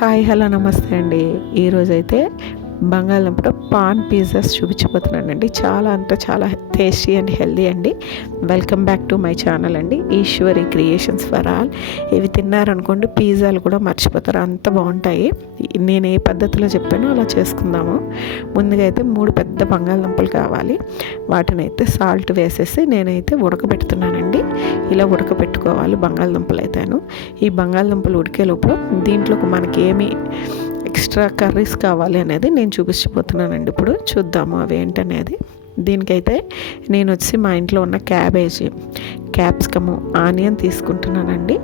Hi hello నమస్తే అండి. ఈరోజైతే బంగాళదుంప పాన్ పిజ్జాస్ చూపించబోతున్నానండి. చాలా టేస్టీ అండ్ హెల్దీ అండి. Welcome back to my channel అండి, ఈశ్వరి క్రియేషన్స్ ఫర్ ఆల్. ఇవి తిన్నారనుకోండి పిజ్జాలు కూడా మర్చిపోతారు, అంత బాగుంటాయి. నేను ఏ పద్ధతిలో చెప్పానో అలా చేసుకుందాము. ముందుగా అయితే 3 పెద్ద బంగాళదుంపలు కావాలి. వాటిని అయితే సాల్ట్ వేసేసి నేనైతే ఉడకబెడుతున్నానండి. ఇలా ఉడకబెట్టుకోవాలి బంగాళదుంపలు అయితేను. ఈ బంగాళదుంపలు ఉడికే లోపల దీంట్లోకి మనకి ఏమి ఎక్స్ట్రా కర్రీస్ కావాలి అనేది నేను చూపించబోతున్నానండి. ఇప్పుడు చూద్దాము అవి ఏంటనేది. దీనికైతే నేను వచ్చి మా ఇంట్లో ఉన్న క్యాబేజీ, క్యాప్సికము, ఆనియన్ తీసుకుంటున్నానండి.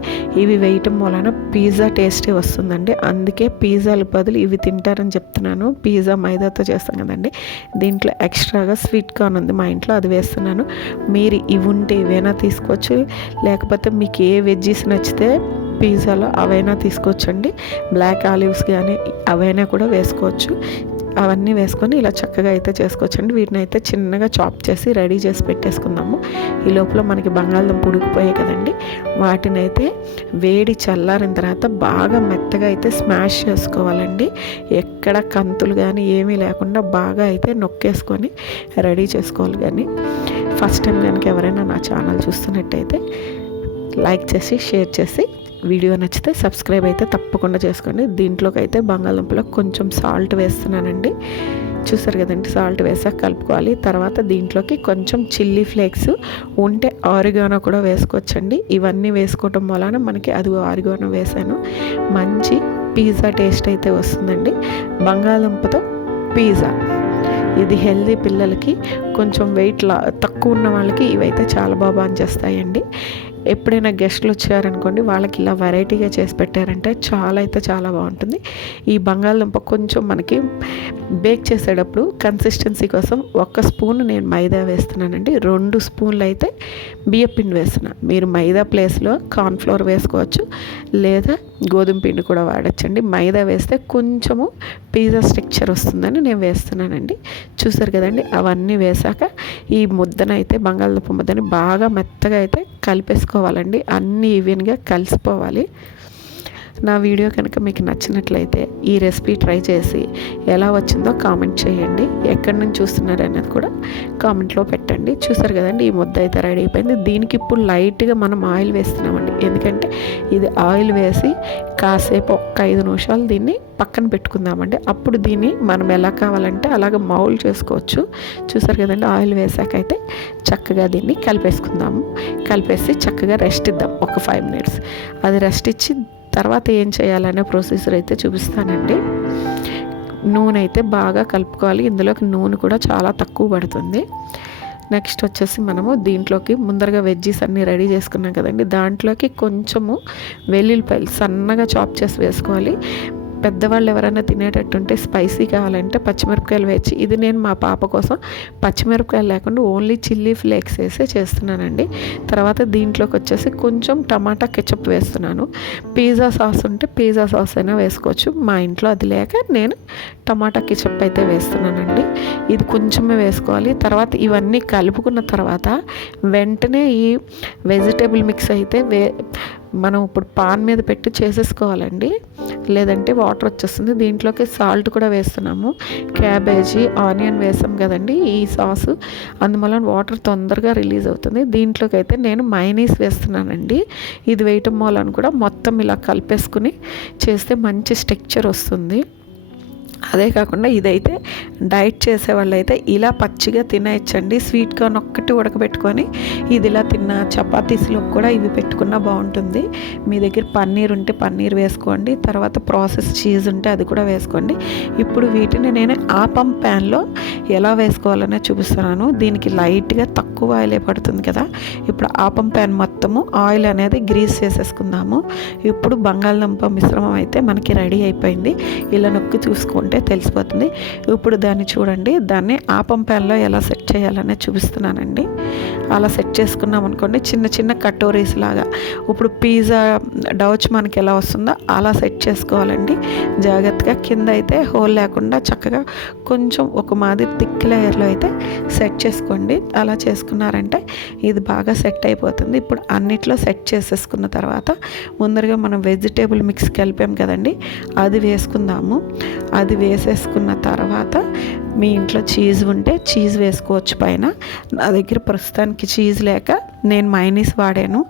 ఇవి వేయటం వలన పిజ్జా టేస్టే వస్తుందండి. అందుకే పిజ్జాల బదులు ఇవి తింటారని చెప్తున్నాను. పిజ్జా మైదాతో చేస్తాం కదండి, దీంట్లో ఎక్స్ట్రాగా స్వీట్ కార్న్ ఉంది మా ఇంట్లో, అది వేస్తున్నాను. మీరు ఇవి ఉంటే ఇవైనా తీసుకోవచ్చు, లేకపోతే మీకు ఏ వెజ్జీస్ నచ్చితే పిజ్జాలో అవైనా తీసుకోవచ్చండి. బ్లాక్ ఆలివ్స్ కానీ అవైనా కూడా వేసుకోవచ్చు. అవన్నీ వేసుకొని ఇలా చక్కగా అయితే చేసుకోవచ్చండి. వీటిని అయితే చిన్నగా చాప్ చేసి రెడీ చేసి పెట్టేసుకుందాము. ఈ లోపల మనకి బంగాళదుంప ఉడికిపోయాయి కదండి, వాటిని అయితే వేడి చల్లారిన తర్వాత బాగా మెత్తగా అయితే స్మాష్ చేసుకోవాలండి. ఎక్కడ కంతులు కానీ ఏమీ లేకుండా బాగా అయితే నొక్కేసుకొని రెడీ చేసుకోవాలి. కానీ ఫస్ట్ టైం కనుక ఎవరైనా నా ఛానల్ చూస్తున్నట్టయితే లైక్ చేసి షేర్ చేసి, వీడియో నచ్చితే సబ్స్క్రైబ్ అయితే తప్పకుండా చేసుకోండి. దీంట్లోకి అయితే బంగాళదుంపలో కొంచెం సాల్ట్ వేస్తున్నానండి. చూసారు కదండి, సాల్ట్ వేసాక కలుపుకోవాలి. తర్వాత దీంట్లోకి కొంచెం చిల్లీ ఫ్లేక్స్ ఉంటే ఆరిగానో కూడా వేసుకోవచ్చండి. ఇవన్నీ వేసుకోవటం వలన మనకి అది ఆరిగానో వేసాను, మంచి పిజ్జా టేస్ట్ అయితే వస్తుందండి. బంగాళదుంపతో పిజ్జా ఇది హెల్దీ, పిల్లలకి కొంచెం వెయిట్ తక్కువ ఉన్న వాళ్ళకి ఇవైతే చాలా బాగా పనిచేస్తాయండి. ఎప్పుడైనా గెస్ట్లు వచ్చారనుకోండి, వాళ్ళకి ఇలా వెరైటీగా చేసి పెట్టారంటే చాలా బాగుంటుంది. ఈ బంగాళదుంప కొంచెం మనకి బేక్ చేసేటప్పుడు కన్సిస్టెన్సీ కోసం 1 స్పూన్ నేను మైదా వేస్తున్నానండి. 2 స్పూన్లు అయితే బియ్యపిండి వేస్తున్నాను. మీరు మైదా ప్లేస్లో కార్న్ఫ్లోర్ వేసుకోవచ్చు, లేదా గోధుమ పిండి కూడా వాడచ్చండి. మైదా వేస్తే కొంచెము పిజ్జా స్ట్రక్చర్ వస్తుందని నేను వేస్తున్నానండి. చూసారు కదండి, అవన్నీ వేసాక ఈ ముద్దనైతే బంగాళదుంప ముద్దని బాగా మెత్తగా అయితే కలిపేసుకోవాలండి. అన్నీ ఈవెన్గా కలిసిపోవాలి. నా వీడియో కనుక మీకు నచ్చినట్లయితే ఈ రెసిపీ ట్రై చేసి ఎలా వచ్చిందో కామెంట్ చేయండి. ఎక్కడి నుంచి చూస్తున్నారు అనేది కూడా కామెంట్లో పెట్టండి. చూసారు కదండి, ఈ ముద్ద అయితే రెడీ అయిపోయింది. దీనికి ఇప్పుడు లైట్గా మనం ఆయిల్ వేస్తున్నామండి. ఎందుకంటే ఇది ఆయిల్ వేసి కాసేపు 5 నిమిషాలు దీన్ని పక్కన పెట్టుకుందామండి. అప్పుడు దీన్ని మనం ఎలా కావాలంటే అలాగ మౌల్డ్ చేసుకోవచ్చు. చూసారు కదండి, ఆయిల్ వేసాక అయితే చక్కగా దీన్ని కలిపేసుకుందాము. కలిపేసి చక్కగా రెస్ట్ ఇద్దాం ఒక 5 మినిట్స్. అది రెస్ట్ ఇచ్చి తర్వాత ఏం చేయాలనే ప్రొసీజర్ అయితే చూపిస్తానండి. నూనె అయితే బాగా కలుపుకోవాలి. ఇందులోకి నూనె కూడా చాలా తక్కువ పడుతుంది. నెక్స్ట్ వచ్చేసి మనము దీంట్లోకి ముందరగా వెజ్జీస్ అన్నీ రెడీ చేసుకున్నాం కదండి, దాంట్లోకి కొంచెము వెల్లుల్లిపాయలు సన్నగా చాప్ చేసి వేసుకోవాలి. పెద్దవాళ్ళు ఎవరైనా తినేటట్టుంటే స్పైసీ కావాలంటే పచ్చిమిరపకాయలు వేసి, ఇది నేను మా పాప కోసం పచ్చిమిరపకాయలు లేకుండా ఓన్లీ చిల్లీ ఫ్లేక్స్ వేసే చేస్తున్నానండి. తర్వాత దీంట్లోకి వచ్చేసి కొంచెం టమాటా కెచప్ వేస్తున్నాను. పిజ్జా సాస్ ఉంటే పిజ్జా సాస్ అయినా వేసుకోవచ్చు. మా ఇంట్లో అది లేక నేను టమాటా కెచప్ అయితే వేస్తున్నానండి. ఇది కొంచెమే వేసుకోవాలి. తర్వాత ఇవన్నీ కలుపుకున్న తర్వాత వెంటనే ఈ వెజిటేబుల్ మిక్స్ అయితే మనం ఇప్పుడు పాన్ మీద పెట్టి చేసేసుకోవాలండి, లేదంటే వాటర్ వచ్చేస్తుంది. దీంట్లోకి సాల్ట్ కూడా వేస్తున్నాము. క్యాబేజీ, ఆనియన్ వేసాం కదండి ఈ సాసు, అందువల్ల వాటర్ తొందరగా రిలీజ్ అవుతుంది. దీంట్లోకి అయితే నేను మైనీస్ వేస్తున్నానండి. ఇది వేయటం వలన కూడా మొత్తం ఇలా కలిపేసుకుని చేస్తే మంచి స్ట్రక్చర్ వస్తుంది. అదే కాకుండా ఇదైతే డైట్ చేసే వాళ్ళు అయితే ఇలా పచ్చిగా తినేయచ్చండి. స్వీట్ కార్న్ ఒక్కటి ఉడకబెట్టుకొని ఇది ఇలా తిన్న, చపాతీస్లో కూడా ఇవి పెట్టుకున్నా బాగుంటుంది. మీ దగ్గర పన్నీర్ ఉంటే పన్నీర్ వేసుకోండి. తర్వాత ప్రాసెస్ చీజ్ ఉంటే అది కూడా వేసుకోండి. ఇప్పుడు వీటిని నేను ఆపం ప్యాన్లో ఎలా వేసుకోవాలనే చూపిస్తున్నాను. దీనికి లైట్గా తక్కువ ఆయిలే పడుతుంది కదా. ఇప్పుడు ఆపం ప్యాన్ మొత్తము ఆయిల్ అనేది గ్రీస్ చేసేసుకుందాము. ఇప్పుడు బంగాళదుంప మిశ్రమం అయితే మనకి రెడీ అయిపోయింది. ఇలా నొక్కి చూసుకుంటే ఉంటే తెలిసిపోతుంది. ఇప్పుడు దాన్ని చూడండి, దాన్ని ఆపం ప్యాన్లో ఎలా సెట్ చేయాలనేది చూపిస్తున్నానండి. అలా సెట్ చేసుకున్నాం అనుకోండి, చిన్న చిన్న కటోరీస్ లాగా. ఇప్పుడు పిజ్జా డౌచ్ మనకి ఎలా వస్తుందో అలా సెట్ చేసుకోవాలండి జాగ్రత్తగా. కింద అయితే హోల్ లేకుండా చక్కగా కొంచెం ఒక మాదిరి థిక్ లేయర్లో అయితే సెట్ చేసుకోండి. అలా చేసుకున్నారంటే ఇది బాగా సెట్ అయిపోతుంది. ఇప్పుడు అన్నిట్లో సెట్ చేసేసుకున్న తర్వాత ముందరగా మనం వెజిటేబుల్ మిక్స్ కలిపాం కదండి, అది వేసుకుందాము. అది వేసేసుకున్న తర్వాత మీ ఇంట్లో చీజ్ ఉంటే చీజ్ వేసుకోవచ్చు పైన. నా దగ్గర ప్రస్తుతానికి చీజ్ లేక నేను మైనీస్ వాడాను.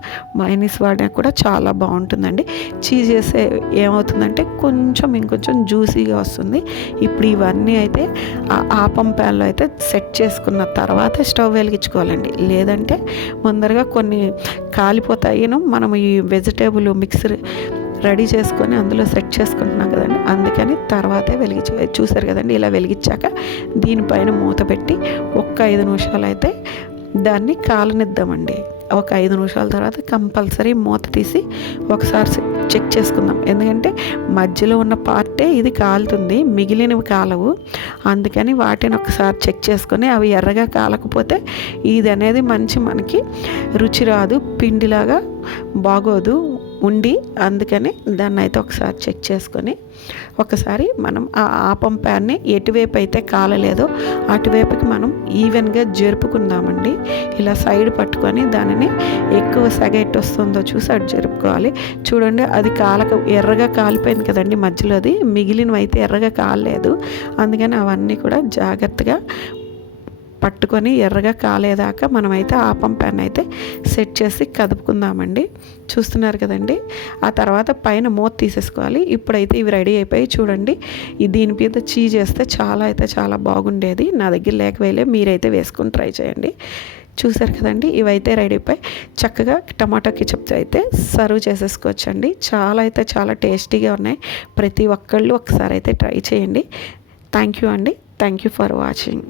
మైనీస్ వాడినా కూడా చాలా బాగుంటుందండి. చీజ్ వేస్తే ఏమవుతుందంటే ఇంకొంచెం జ్యూసీగా వస్తుంది. ఇప్పుడు ఇవన్నీ అయితే ఆపం ప్యాన్లో అయితే సెట్ చేసుకున్న తర్వాత స్టవ్ వెలిగించుకోవాలండి. లేదంటే ముందరగా కొన్ని కాలిపోతాయిను. మనం ఈ వెజిటేబుల్ మిక్సర్ రెడీ చేసుకొని అందులో సెట్ చేసుకుంటున్నాం కదండి, అందుకని తర్వాతే చూసారు కదండి. ఇలా వెలిగించాక దీనిపైన మూత పెట్టి ఒక్క 5 నిమిషాలు అయితే దాన్ని కాలనిద్దామండి. ఒక 5 నిమిషాల తర్వాత కంపల్సరీ మూత తీసి ఒకసారి చెక్ చేసుకుందాం. ఎందుకంటే మధ్యలో ఉన్న పార్టే ఇది కాలుతుంది, మిగిలినవి కాలవు. అందుకని వాటిని ఒకసారి చెక్ చేసుకొని అవి ఎర్రగా కాలకపోతే ఇది అనేది మనకి రుచి రాదు, పిండిలాగా బాగోదు ఉండి. అందుకని దాన్ని అయితే ఒకసారి చెక్ చేసుకొని ఒకసారి మనం ఆ ఆపం ప్యాన్ని ఎటువైపు అయితే కాలలేదో అటువైపుకి మనం ఈవెన్గా జరుపుకుందామండి. ఇలా సైడ్ పట్టుకొని దానిని ఎక్కువ సెగ ఎట్టు వస్తుందో చూసి అటు జరుపుకోవాలి. చూడండి, అది ఎర్రగా కాలిపోయింది కదండి మధ్యలోది, మిగిలినవి అయితే ఎర్రగా కాలేదు. అందుకని అవన్నీ కూడా జాగ్రత్తగా పట్టుకొని ఎర్రగా కాలేదాకా మనమైతే ఆపం ప్యాన్ అయితే సెట్ చేసి కదుపుకుందామండి. చూస్తున్నారు కదండి. ఆ తర్వాత పైన మూత తీసేసుకోవాలి. ఇప్పుడైతే ఇవి రెడీ అయిపోయి చూడండి. దీని మీద చీజ్ వేస్తే చాలా బాగుండేది. నా దగ్గర లేకపోలే, మీరైతే వేసుకొని ట్రై చేయండి. చూసారు కదండి, ఇవైతే రెడీ అయిపోయి చక్కగా టమాటా కెచప్తో అయితే సర్వ్ చేసేసుకోవచ్చండి. చాలా టేస్టీగా ఉన్నాయి. ప్రతి ఒక్కళ్ళు ఒకసారి అయితే ట్రై చేయండి. థ్యాంక్ యూ అండి. Thank you for watching.